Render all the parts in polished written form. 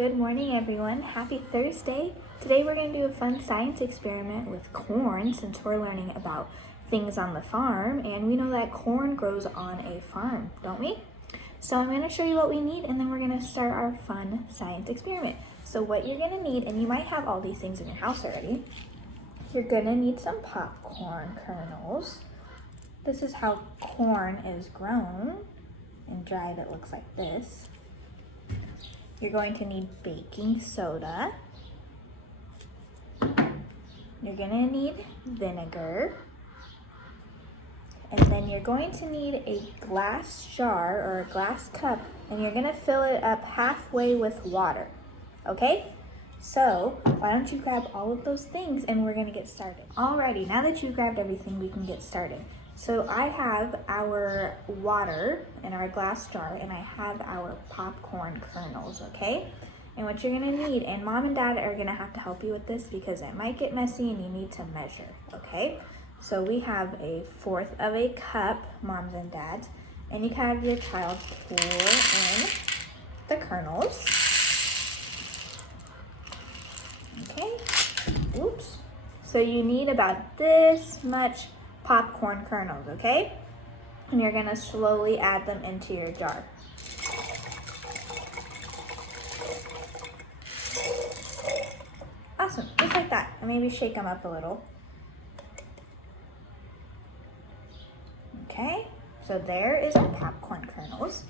Good morning, everyone. Happy Thursday. Today we're going to do a fun science experiment with corn since we're learning about things on the farm, and we know that corn grows on a farm, don't we? So I'm going to show you what we need, and then we're going to start our fun science experiment. So what you're going to need, and you might have all these things in your house already, you're going to need some popcorn kernels. This is how corn is grown, and dried it looks like this. You're going to need baking soda. You're gonna need vinegar. And then you're going to need a glass jar or a glass cup, and you're gonna fill it up halfway with water, okay? So why don't you grab all of those things and we're gonna get started. Alrighty, now that you've grabbed everything, we can get started. So I have our water in our glass jar, and I have our popcorn kernels, okay? And what you're gonna need, and mom and dad are gonna have to help you with this because it might get messy and you need to measure, okay? So we have 1/4 of a cup, moms and dads, and you can have your child pour in the kernels. Okay, oops. So you need about this much popcorn kernels, okay? And you're gonna slowly add them into your jar. Awesome, just like that. And maybe shake them up a little. Okay, so there is our popcorn kernels.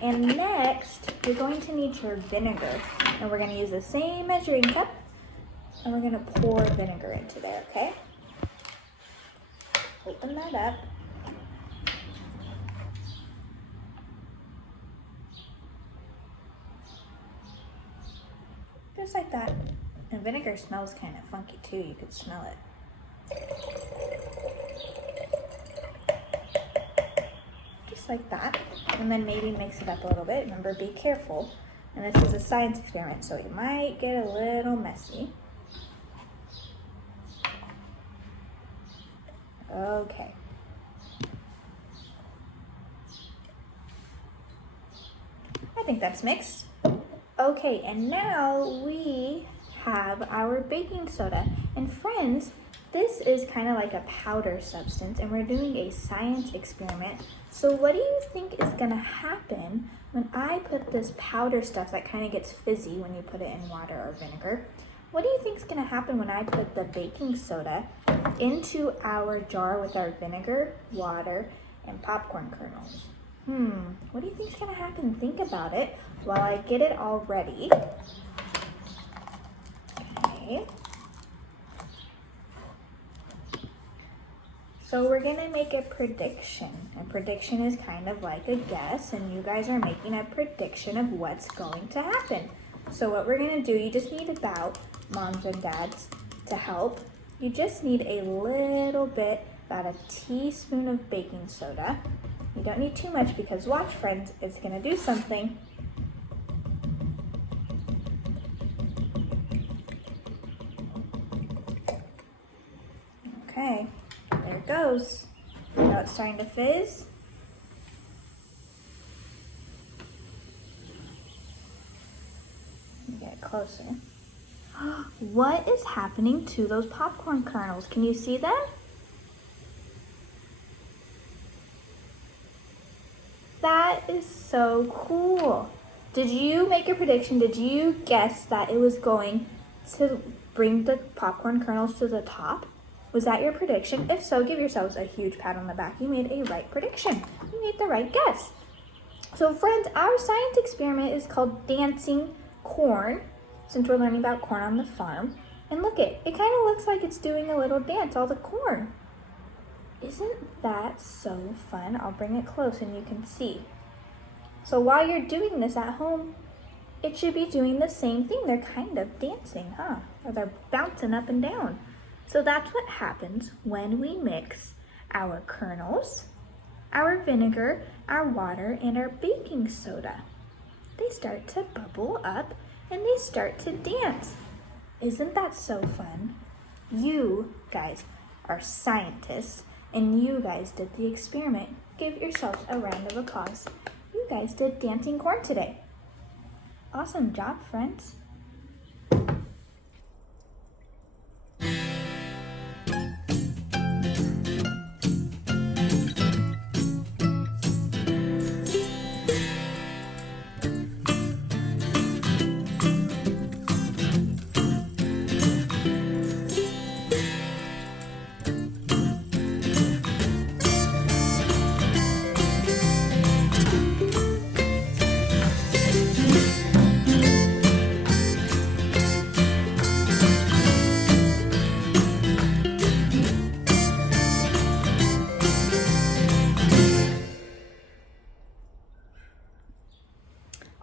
And next, you're going to need your vinegar. And we're gonna use the same measuring cup, and we're gonna pour vinegar into there, okay? Open that up. Just like that. And vinegar smells kind of funky too. You could smell it. Just like that. And then maybe mix it up a little bit. Remember, be careful. And this is a science experiment, so it might get a little messy. Okay. I think that's mixed. Okay, and now we have our baking soda. And friends, this is kind of like a powder substance, and we're doing a science experiment. So what do you think is gonna happen when I put this powder stuff that kind of gets fizzy when you put it in water or vinegar? What do you think is gonna happen when I put the baking soda into our jar with our vinegar, water, and popcorn kernels? What do you think is gonna happen? Think about it while I get it all ready. Okay. So we're gonna make a prediction. A prediction is kind of like a guess, and you guys are making a prediction of what's going to happen. So what we're gonna do, you just need about, moms and dads, to help. You just need a little bit, about a teaspoon of baking soda. You don't need too much because watch, friends, it's gonna do something. Okay, there it goes. Now it's starting to fizz. Let me get it closer. What is happening to those popcorn kernels? Can you see that? That is so cool. Did you make a prediction? Did you guess that it was going to bring the popcorn kernels to the top? Was that your prediction? If so, give yourselves a huge pat on the back. You made a right prediction. You made the right guess. So friends, our science experiment is called Dancing Corn, since we're learning about corn on the farm. And look it kind of looks like it's doing a little dance, all the corn. Isn't that so fun? I'll bring it close and you can see. So while you're doing this at home, it should be doing the same thing. They're kind of dancing, huh? Or they're bouncing up and down. So that's what happens when we mix our kernels, our vinegar, our water, and our baking soda. They start to bubble up and they start to dance. Isn't that so fun? You guys are scientists, and you guys did the experiment. Give yourselves a round of applause. You guys did dancing corn today. Awesome job, friends.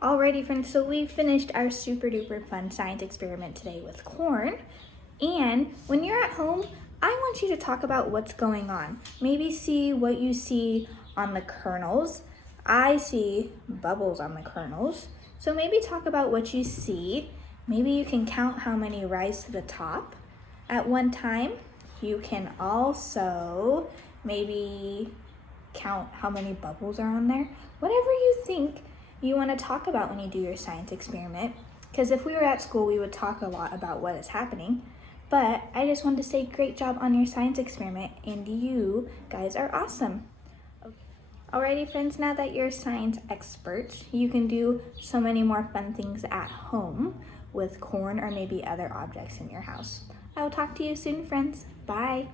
Alrighty, friends, so we finished our super duper fun science experiment today with corn. And when you're at home, I want you to talk about what's going on. Maybe see what you see on the kernels. I see bubbles on the kernels. So maybe talk about what you see. Maybe you can count how many rise to the top at one time. You can also maybe count how many bubbles are on there. Whatever you think you want to talk about when you do your science experiment, because if we were at school, we would talk a lot about what is happening. But I just wanted to say great job on your science experiment, and you guys are awesome. Alrighty, friends, now that you're science experts, you can do so many more fun things at home with corn or maybe other objects in your house. I will talk to you soon, friends. Bye.